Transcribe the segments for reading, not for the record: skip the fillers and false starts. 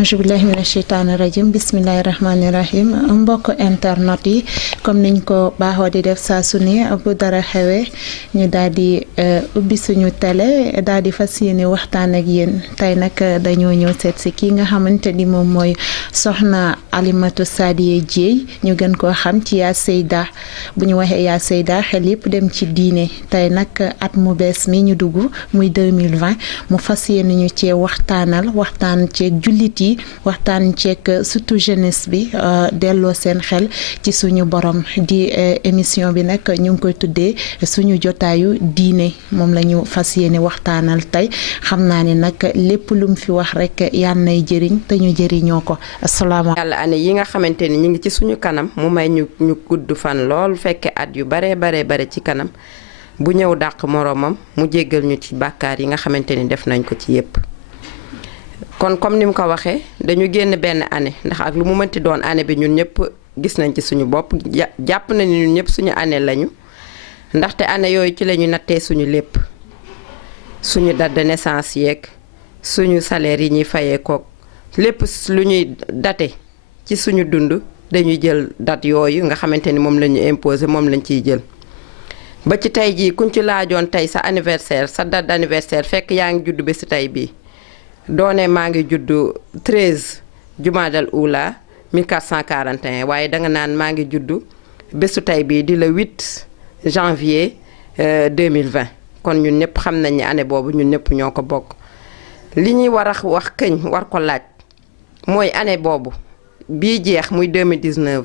anjubillahi mina sheytaani rajim bismillahi rahmaani rahim mbokk internet yi comme niñ ko baaxoo di def saa su ne bu dara xewee ñu daal di ubbi suñu télé daal di fas yéene waxtaan ak yéen tey nag dañoo ñëw seet si kii nga xamante ni moom mooy soxna Alimatu Sadie Dieye ñu gën koo xam ci yaa Seyda bu ñu waxee yaa Seyda xel yépp dem ci diine tey nag at mu bees mi ñu dugg muy 2020 mu fas yéene ñu cee waxtaan ceeg jullit yi waxtaan ceeg surtout jeunesse bi delloo seen xel ci suñu borom di émission bi nag ñu ngi koy tuddee suñu jotaayu diine moom la ñu fas yéene waxtaanal tey xam naa ne nag lépp lu mu fi wax rek yàlla nay jëriñ te ñu jëriñoo ko asalaamaaleykum. yàlla année yi nga xamante ni ñu ngi ci suñu kanam mu may ñu gudd fan lool fekke at yu bare ci kanam bu ñëw dàq moroomam mu jéggal ñu ci bàkkaar yi nga xamante ni def nañ ko ci yépp. kon comme ni mu ko waxee dañu génn benn année ndax ak lu mu mënti doon année bi ñun ñëpp gis nañ ci suñu bopp jàpp nañu ñun ñëpp suñu année lañu ndaxte année yooyu ci la ñu nattee suñu lépp suñu date de naissance yeeg suñu salaire yi ñuy fayee kook lépp lu ñuy date ci suñu dund dañuy jël date yooyu nga xamante ni moom la ñu imposé moom lañ ciy jël. ba ci tey jii kuñ ci laajoon tey sa anniversaire sa date d'anniversaire fekk yaa ngi judd bési tey bii. doone maa ngi juddu 13 jumaadal ula 1441 waaye danga naan maa ngi juddu bésu tey bii di le 8 janvier 2020 kon ñun ñëpp xam nañ ne année boobu ñun ñëpp ñoo ko bokk. li ñuy war a wax këñ war ko laaj mooy année boobu bii jeex muy 2019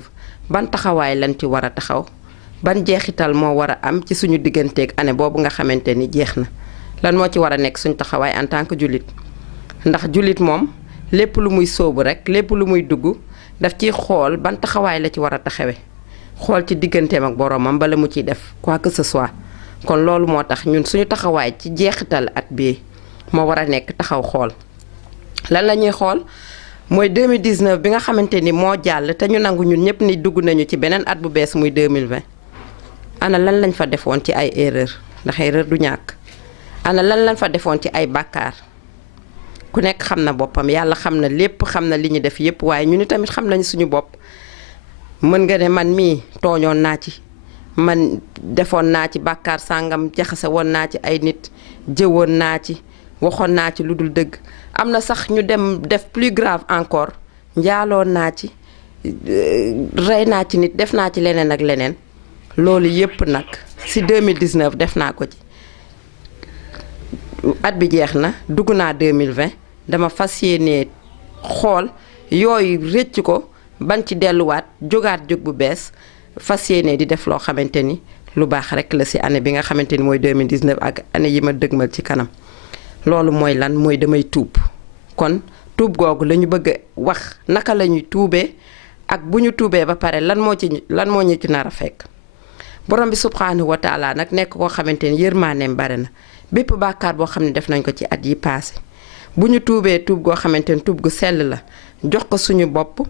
ban taxawaay lañ ci war a taxaw ban jeexital moo war a am ci suñu digganteeg année boobu nga xamante ni jeex na lan moo ci war a nekk suñu taxawaay en tant que jullit. ndax jullit moom lépp lu muy sóobu rek lépp lu muy dugg daf ciy xool ban taxawaay la ci war a taxawe xool ci digganteem ak boromam bala mu ciy def quoi que ce soit kon loolu moo tax ñun suñu taxawaay ci jeexital at bii moo war a nekk taxaw xool lan la ñuy xool mooy 2019 bi nga xamante ni moo jàll te ñu nangu ñun ñëpp ni dugg nañu ci beneen at bu bees muy 2020 ana lan lañ fa defoon ci ay erreur ndax erreur du ñàkk ana lan lañ fa defoon ci ay bàkkaar ku nekk xam na boppam yàlla xam na lépp xam na li ñu def yépp waaye ñu ni tamit xam nañu suñu bopp mën nga ne man mii tooñoon naa ci man defoon naa ci bàkkaar sàngam jaxase woon naa ci ay nit jëwoon naa ci waxoon naa ci lu dul dëgg am na sax ñu dem def plus grave encore njaaloon naa ci rey naa ci nit def naa ci leneen ak leneen loolu yépp nag ci 2019 def naa ko ci at bi jeex na dugg naa 2020 dama fas yéene xool yooyu rëcc ko ban ci delluwaat jógaat jóg bu bees fas yéene di def loo xamante ni lu baax rek la ci année bi nga xamante ni mooy 2019 ak année yi ma dëgmal ci kanam loolu mooy lan mooy damay tuub kon tuub googu la ñu bëgg wax naka la ñuy tuubee ak bu ñu tuubee ba pare lan moo ñu ci nar a fekk borom bi subhanahu wa taala nag nekk koo xamante ni yërmaaneem bare na bépp bàkkaar boo xam ne def nañ ko ci at yi passé bu ñu tuubee tuub goo xamante ni tuub gu sell la jox ko suñu bopp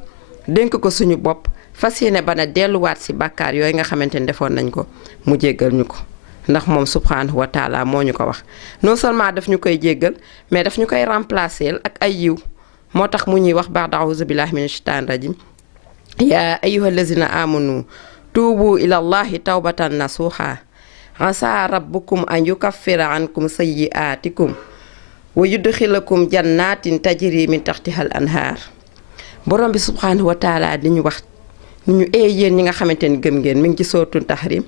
dénk ko suñu bopp fas yéene ba na delluwaat ci bàkkaar yooyu nga xamante ni defoon nañ ko mu jéggal ñu ko ndax moom subhanahu wa taala moo ñu ko wax non seulement daf ñu koy jéggal mais daf ñu koy remplacer ak ay yiw moo tax mu ñuy wax baax a'uuzu billahi mina shaytaani rajim yaa ayyuhal lazina amanu tuubu ilallahi tawbatan nasuha asa rabbukum an yukaffira ankum sayyi'atikum wa yudxilakum jannatin tajri min taxtihal anhaar borom bi subhanahu wa taala di ñu wax ni ñu yéen ñi nga xamante ni gëm ngeen mi ngi ci sootul tahrim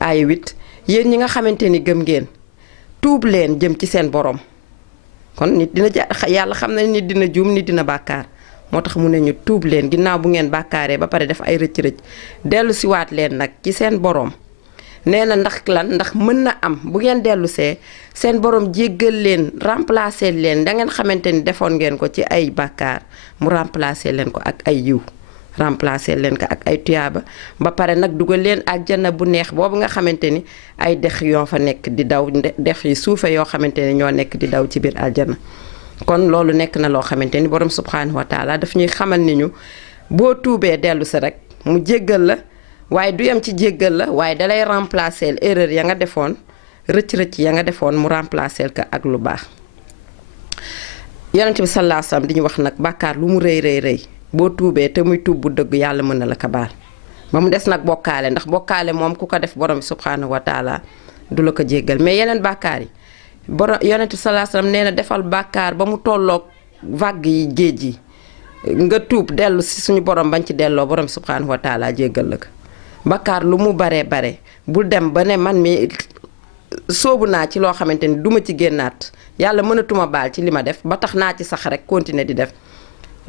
aaya 8 yéen ñi nga xamante ni gëm ngeen tuub leen jëm ci seen borom kon nit dina yàlla xam na nit dina juum nit dina bàkkaar moo tax mu ne ñu tuub leen ginnaaw bu ngeen bàkkaaree ba pare def ay rëcc-rëcc dellu siwaat leen nag ci seen borom nee na ndax lan ndax mën na am bu ngeen dellu see seen borom jéggal leen remplacer leen da ngeen xamante ni defoon ngeen ko ci ay bàkkaar mu remplacer leen ko ak ay yiw remplacer leen ko ak ay tuyaaba ba pare nag dugal leen àjjana bu neex boobu nga xamante ni ay dex yoo fa nekk di daw dex yi suufe yoo xamante ni ñoo nekk di daw ci biir àjjana kon loolu nekk na loo xamante ni borom subhanahu wa taala daf ñuy xamal ni ñu boo tuubee dellu si rek mu jéggal la waaye du yem ci jéggal la waaye dalay remplacer erreur ya nga defoon rëcc-rëcc ya nga defoon mu remplacer ko ak lu baax yonent bi sallallahu alayhi wasallam di ñu wax nag bàkkaar lu mu rëy rëy rëy boo tuubee te muy tuub bu dëgg yàlla mën na la ko baal ba mu des nag bokkaale ndax bokkaale moom ku ko def borom bi subhanahu wa taala du la ko jéggal mais yeneen bàkkaar yi borom yonent bi sallallahu alayhi wasallam nee na defal bàkkaar ba mu tolloog vague yi géej yi nga tuub dellu si suñu borom bañ ci delloo borom bi subhanahu wa taala jéggal la ko bàkkaar lu mu baree bare bul dem ba ne man mi soobu naa ci loo xamante ni duma ci génnaat yàlla mënatuma baal ci li ma def ba tax naa ci sax rek continuer di def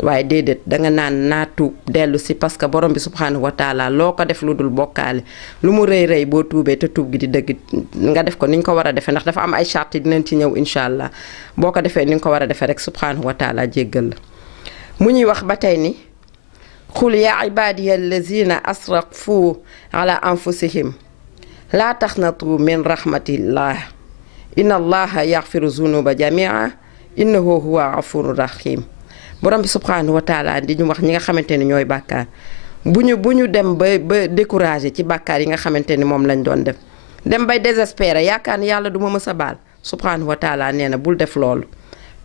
waaye déedéet danga naan naa tuub dellu si parce que borom bi subhanahu wa taala loo ko def lu dul bokkaale lu mu rëy rëy boo tuubee te tuub gi di dëgg nga def ko ni ñu ko war a defee ndax dafa am ay charte dinañ ci ñëw incha allah boo ko defee ni nga ko war a defee rek subhanahu wa taala jéggal la mu ñuy wax ba tey ni xul yaa ibadiya allazina asrafu ala anfusihim laa taxnatu min rahmatillah inna allaha yaxfiru zunuba jamia innahu huwa gafuru rahim borom bi subhanahu wa taala di ñu wax ñi nga xamante ni ñooy bàkkaar bu ñu dem ba découragé ci bàkkaar yi nga xamante ni moom lañ doon def dem bay désespéré yaakaar ni yàlla du ma mës a baal subhanahu wa taala nee na bul def loolu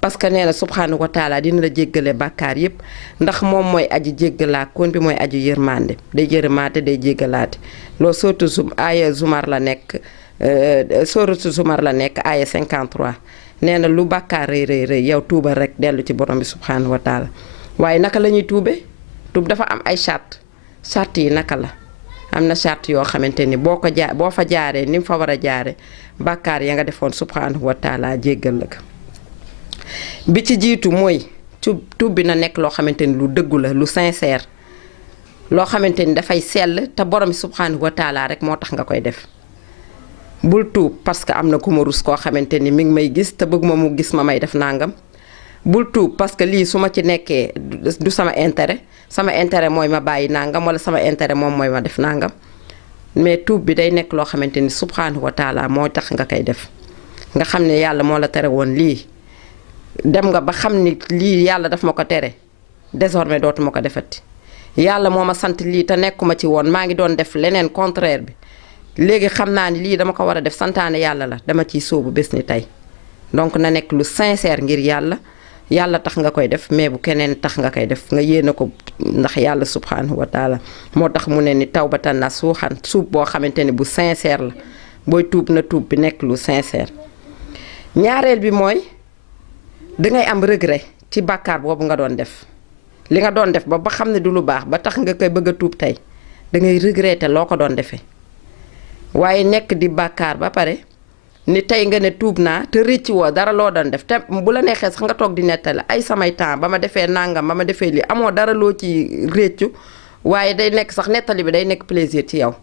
parce que nee na subhanahu wa taala dina la jéggale bàkkaar yépp ndax moom mooy aji jéggalaa kon bi mooy aji yërmande day yërmaate day jéggalaate loolu sourate aaya Zumar la nekk sourate Zumar la nekk aaya 53 nee na lu bàkkaar rëy rëy rëy yow tuubal rek dellu ci borom bi subhanahu wa taala waaye naka la ñuy tuube tuub dafa am ay charte yi naka la am na charte yoo xamante ni boo fa jaaree ni mu fa war a jaare bàkkaar ya nga defoon subhanahu wa taala jéggal la ko bi ci jiitu mooy tuub bi na nekk loo xamante ni lu dëggu la lu sincère loo xamante ni dafay sell te borom bi subhanahu wa taala rek moo tax nga koy def bul tuub parce que am na ku ma rus koo xamante ni mi ngi may gis te bëgg ma mu gis ma may def nangam bul tuub parce que lii su ma ci nekkee du sama intérêt mooy ma bàyyi nangam wala sama intérêt moom mooy ma def nangam mais tuub bi day nekk loo xamante ni subhanahu wa taala moo tax nga koy def nga xam ne yàlla moo la tere woon lii dem nga ba xam ni lii yàlla daf ma ko tere désormais dootuma ko defati yàlla moo ma sant lii te nekkuma ci woon maa ngi doon def leneen contraire bi léegi xam naa ni lii dama ko war a def santaane yàlla la dama ciy sóobu bés ni tey donc na nekk lu sincère ngir yàlla tax nga koy def mais bu keneen tax nga koy def nga yéene ko ndax yàlla subhanahu wa taala moo tax mu ne ni tawbatan nasuuhan suub boo xamante ni bu sincère la booy tuub na tuub bi nekk lu sincère ñaareel bi mooy dangay am regret ci bàkkaar boobu nga doon def li nga doon def ba xam ne du lu baax ba tax nga koy bëgg a tuub tey dangay regretter loo ko doon defee waaye nekk di bàkkaar ba pare ni tey nga ne tuub naa te rëcc woo dara loo doon def te bu la neexee sax nga toog di nettali ay samay temps ba ma defee nangam ba ma defee lii amoo dara loo ci réccu waaye day nekk sax nettali bi day nekk plaisir ci yow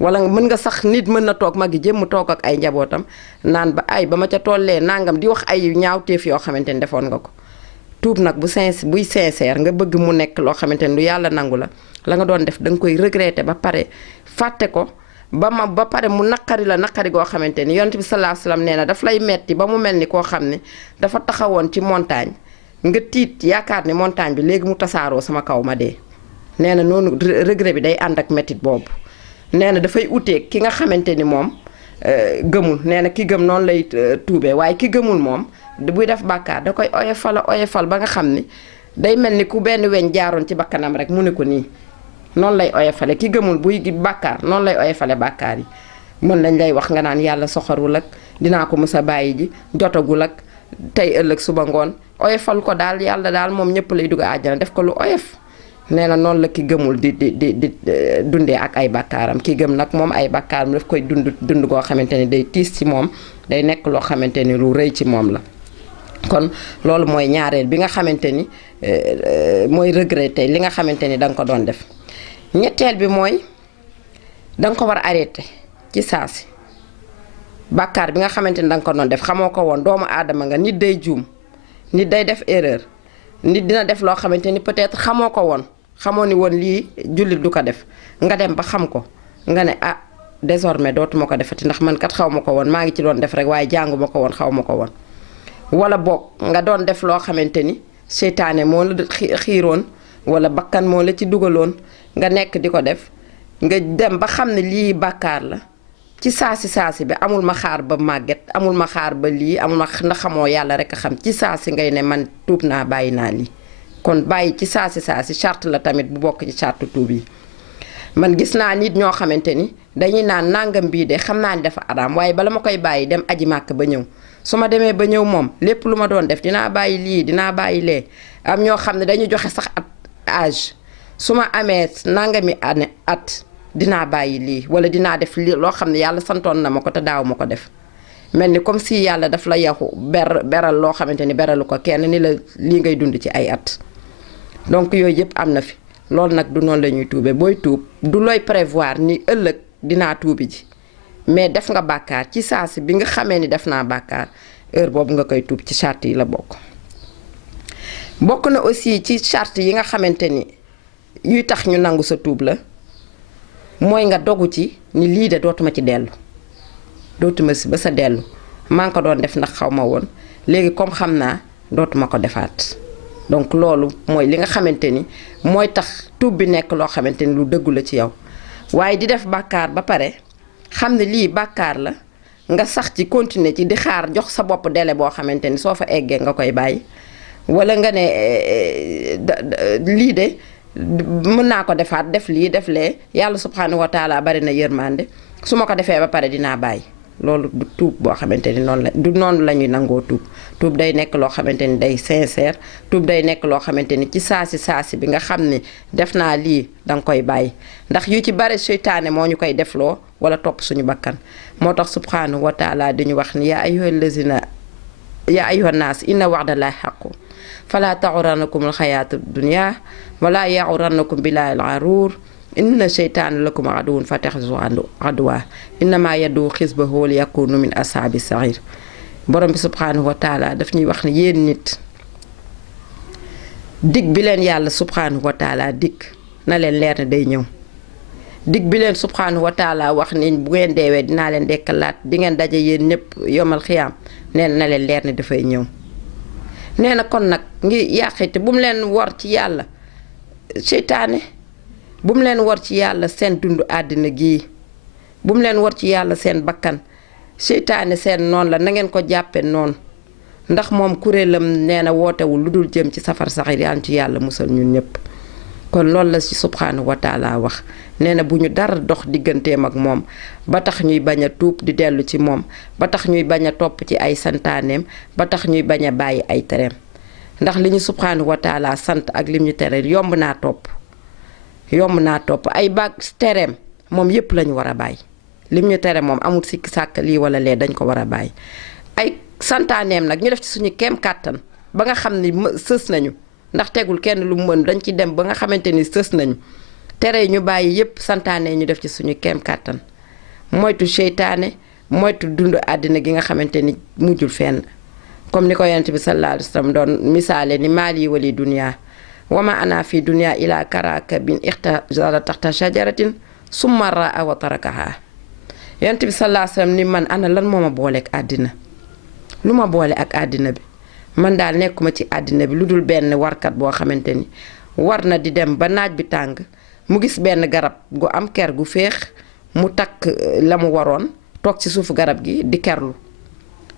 wala mën nga sax nit mën na toog magi jëm mu toog ak ay njabootam naan ba ma ca tollee nangam di wax ay ñaawteef yoo xamante ni defoon nga ko tuub nag buy sincère nga bëgg mu nekk loo xamante ni lu yàlla nangu la nga doon def da nga koy regretter ba pare fàtte ko ba pare mu naqari goo xamante ni yonent bi sallallahu alayhi wasallam nee na daf lay metti ba mu mel ni koo xam ne dafa taxawoon ci montagne nga tiit yaakaar ni montagne bi léegi mu tasaaroo sama kaw ma dee nee na noonu regret bi day ànd ak mettit boobu nee na dafay utee ki nga xamante ni moom gëmul nee na ki gëm noonu lay tuubee waaye ki gëmul moom buy def bàkkaar da koy oyofal ba nga xam ni day mel ni ku benn weñ jaaroon ci bakkanam rek mu ne ko nii noonu lay oyofale ki gëmul buy bàkkaar noonu lay oyofale bàkkaar yi mën nañ lay wax nga naan yàlla soxarul ak dinaa ko mës a bàyyi ji jotagul ak tey ëllëg suba ngoon oyofal ko daal yàlla daal moom ñëpp lay dugg àjjana def ko lu oyof nee na noonu la ki gëmul di dundee ak ay bàkkaaram ki gëm nag moom ay bàkkaaram daf koy dund goo xamante ni day tiis ci moom day nekk loo xamante ni lu rëy ci moom la kon loolu mooy ñaareel bi nga xamante ni mooy regretter li nga xamante ni da nga ko doon def ñetteel bi mooy danga ko war a arrêter ci saasi bàkkaar bi nga xamante ni danga ko doon def xamoo ko woon doomu aadama nga nit day juum nit day def erreur nit dina def loo xamante ni peut-être xamoo ko woon xamoo ni woon lii jullit du ko def nga dem ba xam ko nga ne ah désormais dootuma ko defati ndax man kat xaw ma ko woon maa ngi ci doon def rek waaye jàngu ma ko woon xaw ma ko woon wala boog nga doon def loo xamante ni seytaane moo la xiiroon wala bakkan moo la ci dugaloon nga nekk di ko def nga dem ba xam ne lii bàkkaar la ci saasi bi amul ma xaar ba màgget amul ma xaar ba lii amul ma ndax xamoo yàlla rek a xam ci saasi ngay ne man tuub naa bàyyi naa lii kon bàyyi ci saasi charte la tamit bu bokk ci charte tuub yi. man gis naa nit ñoo xamante ni dañuy naan nangam bii de xam naa ni dafa araam waaye bala ma koy bàyyi dem aji màkk ba ñëw su ma demee ba ñëw moom lépp lu ma doon def dinaa bàyyi lii dinaa bàyyi lee. am ñoo xam ne dañu joxe sax âge su ma amee nangami at dinaa bàyyi lii wala dinaa def lii loo xam ne yàlla santoon na ma ko te daaw ma ko def mel ni comme si yàlla daf la yaxu beral loo xamante ni beralu ko kenn ni la lii ngay dund ci ay at. donc yooyu yëpp am na fi loolu nag du noonu la ñuy tuube booy tuub du looy prévoir ni ëllëg dinaa tuubi ji mais def nga bàkkaar ci saasi bi nga xamee ni def naa bàkkaar heure boobu nga koy tuub ci charte yi la bokk. bokk na aussi ci charte yi nga xamante ni yuy tax ñu nangu sa tuub la mooy nga dogu ci ni lii de dootuma ci dellu dootuma si ba sa dellu maa ngi ko doon def ndax xaw ma woon léegi comme xam naa dootuma ko defaat. donc loolu mooy li nga xamante ni mooy tax tuub bi nekk loo xamante ni lu dëggu la ci yow waaye di def bàkkaar ba pare xam ne lii bàkkaar la nga sax ci continuer ci di xaar jox sa bopp délai boo xamante ni soo fa eggee nga koy bàyyi wala nga ne lii de mën naa ko defaat def lii def lee yàlla subhanahu wa taala bari na yërmande su ma ko defee ba pare dinaa bàyyi loolu du tuub boo xamante ni noonu la ñuy nangoo tuub day nekk loo xamante ni day sincère tuub day nekk loo xamante ni ci saasi bi nga xam ne def naa lii danga koy bàyyi ndax yu ci bari seytaane moo ñu koy defloo wala topp suñu bakkan moo tax subhanahu wa taala dañu wax ni yaa ayyuhan naas inna wa'dallahi haqqun fala taxurannakum alxayaatu dunya wala yaxurannakum billahi al-gharuur inna seytaana lakum aduwwun fattaxizuuhu aduwwan innama yad'u xisbahu li yakunu min ashaabi saxiir borom bi subhanahu wa taala daf ñuy wax ne yéen nit dig bi leen yàlla subhanahu wa taala dig na leen leer ne day ñëw dig bi leen subhanahu wa taala wax ni bu ngeen deewee dinaa leen dekkalaat di ngeen daje yéen ñëpp yomal xiyaam nee na leen leer ne dafay ñëw nee na kon nag ngi yàqite bu mu leen war ci yàlla seytaane bu mu leen war ci yàlla seen dund àddina gii bu mu leen war ci yàlla seen bakkan seytaane seen noon la na ngeen ko jàppe noonu ndax moom kuréelam nee na wootewul lu dul jëm ci safar saxir yaan ci yàlla musal ñun ñëpp kon loolu la ci subhanahu wa taala wax nee na bu ñu dara dox digganteem ak moom ba tax ñuy bañ a tuub di dellu ci moom ba tax ñuy bañ a topp ci ay santaaneem ba tax ñuy bañ a bàyyi ay tereem ndax li ñu subhanahu wa taala sant ak lim ñu tere yomb naa topp ay baag tereem moom yépp lañu war a bàyyi lim ñu tere moom amul sikki sàkk lii wala lee dañ ko war a bàyyi ay santaaneem nag ñu def ci suñu keem kàttan ba nga xam ni sës nañu ndax tegul kenn lu mu mën dañ ci dem ba nga xamante ni sës nañu tere ñu bàyyi yépp santaane ñu def ci suñu keem kàttan moytu seytaane moytu dund àddina gi nga xamante ni mujjul fenn comme ni ko yonent bi sallallahu alayhi wa sallam doon misaale ni maali wali dunya wama ana fi dunya ila karaka bin ixtajara taxta shajaratin summa raa wa tarakaha yonent bi sallallahu alayhi wa sallam ni man ana lan moo ma boole ak àddina lu ma boole ak àddina bi man daal nekkuma ci àddina bi lu dul benn warkat boo xamante ni war na di dem ba naaj bi tàng mu gis benn garab gu am ker gu féex mu takk la mu waroon toog ci suufu garab gi di kerlu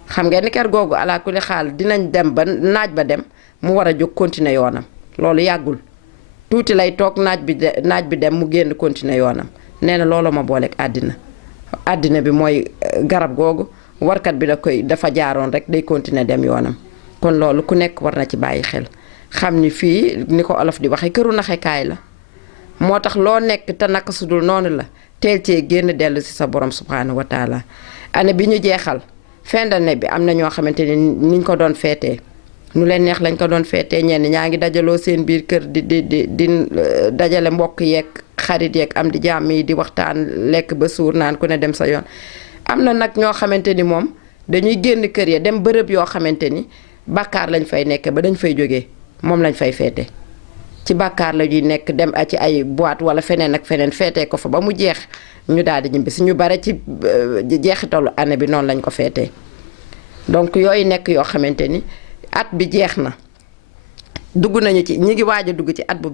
xam ngeen ni ker googu ala kulli xaal dinañ dem ba naaj ba dem mu war a jóg continuer yoonam loolu yàggul tuuti lay toog naaj bi dem mu génn continuer yoonam nee na loolu ma booleeg àddina bi mooy garab googu warkat bi dafa jaaroon rek day continuer dem yoonam kon loolu ku nekk war na ci bàyyi xel xam ni fii ni ko olof di waxe këru naxekaay la moo tax loo nekk te naka sudul noonu la teel cee génn dellu ci sa borom subhanahu wa taala année bi ñu jeexal fin d'année bi am na ñoo xamante ni niñ ko doon feetee nu leen neex lañ ko doon feetee ñenn ñaa ngi dajaloo seen biir kër di dajale mbokk yeeg xarit yeeg am di jàmm yi di waxtaan lekk ba suur naan ku ne dem sa yoon am na nag ñoo xamante ni moom dañuy génn kër ya dem bërëb yoo xamante ni bàkkaar lañ fay nekk ba dañ fay jógee moom lañ fay feete ci bàkkaar la ñuy nekk dem ci ay boîte wala feneen ak feneen feetee ko fa ba mu jeex ñu daal di ñibbi si ñu bare ci jeexitalu année bi noonu lañ ko feetee donc yooyu nekk yoo xamante ni at bi jeex na dugg nañu ci ñi ngi waaj a dugg ci at bu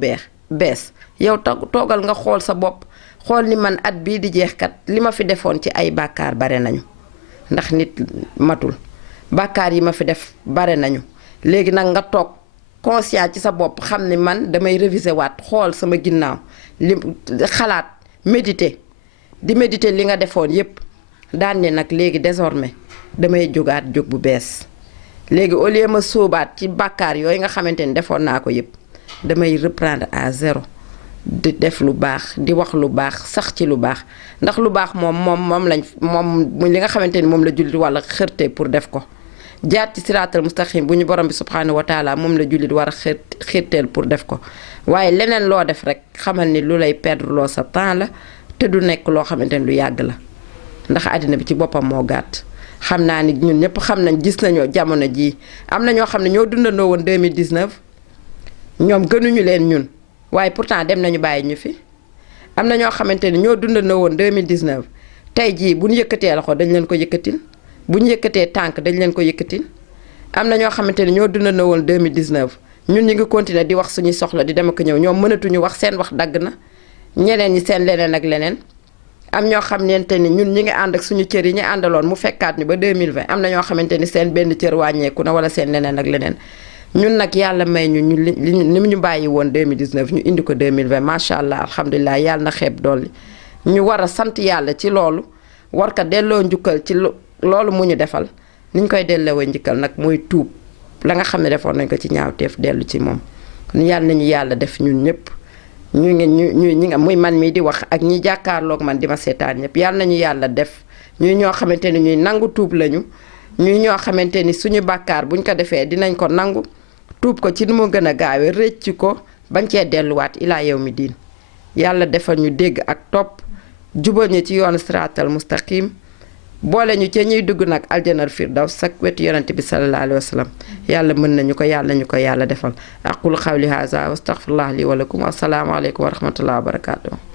bees yow toogal nga xool sa bopp xool ni man at bii di jeex kat li ma fi defoon ci ay bàkkaar bare nañu ndax nit matul bàkkaar yi ma fi def bare nañu léegi nag nga toog conscient ci sa bopp xam ni man damay réviser waat xool sama ginnaaw li xalaat méditer di méditer li nga defoon yépp daan ne nag léegi désormais damay jógaat jóg bu bees léegi au lieu ma sóobaat ci bàkkaar yooyu nga xamante ni defoon naa ko yépp damay reprendre à zéro di def lu baax di wax lu baax sax ci lu baax ndax lu baax moom li nga xamante ni moom la jullit walla xërte pour def ko jaar ci siraatal mustaqim bu ñu borom bi subhanahu wa taala moom la jullit war a xirteel pour def ko waaye leneen loo def rek xamal ni lu lay perdre loo sa temps la te du nekk loo xamante ni lu yàgg la ndax àddina bi ci boppam moo gàtt xam naa ni ñun ñëpp xam nañ gis nañoo jamono jii am na ñoo xam ne ñoo dundandoo woon 2019 ñoom gënuñu leen ñun waaye pourtant dem nañu bàyyi ñu fi am na ñoo xamante ni ñoo dundandoo woon 2019 tey jii bu ñu yëkkatee loxo dañ leen ko yëkkatil bu ñu yëkkatee tànk dañ leen ko yëkkatil am na ñoo xamante ni ñoo dundandoo woon 2019 ñun ñu ngi continuer di wax suñuy soxla di dem ak ñëw ñoom mënatuñu wax seen wax dagg na ñeneen ñi seen leneen ak leneen am ñoo xamante ni ñun ñi ngi ànd ak suñu cër yi ñu àndaloon mu fekkaat ni ba 2020 am na ñoo xamante ni seen benn cër wàññeeku na wala seen leneen ak leneen ñun nag yàlla may ñu li ñu bàyyi woon 2019 ñu indi ko 2020 macha allah alhamdulilah yàlla na xeeb dolli ñu war a sant yàlla ci loolu war ko delloo njukkal ci loolu mu ñu defal ni ñu koy delloo njukkal nag mooy tuub la nga xam ne defoon nañ ko ci ñaawteef dellu ci moom kon yàlla nañu yàlla def ñun ñëpp ñi nga muy man mii di wax ak ñi jàkkaarloog man di ma seetaan ñëpp yàlla nañu yàlla def ñuy ñoo xamante ni ñuy nangu tuub lañu ñuy ñoo xamante ni suñu bàkkaar buñ ko defee dinañ ko nangu tuub ko ci nu mu gën a gaawe rëcc ko bañ cee delluwaat ilaa yow mi diin yàlla defal ñu dégg ak topp jubal ñu ci yoonu siraatal mustaqim boole ñu ca ñuy dugg nag aljanal firdaws sak wetu yonente bi sallallahu alayhi wa sallam yàlla mën nañu ko yàlla ñu ko yàlla defal aqulu xawli haza wa astaghfirullah li wa lakum assalaamu aleykum wa rahmatullahi wa barakatuh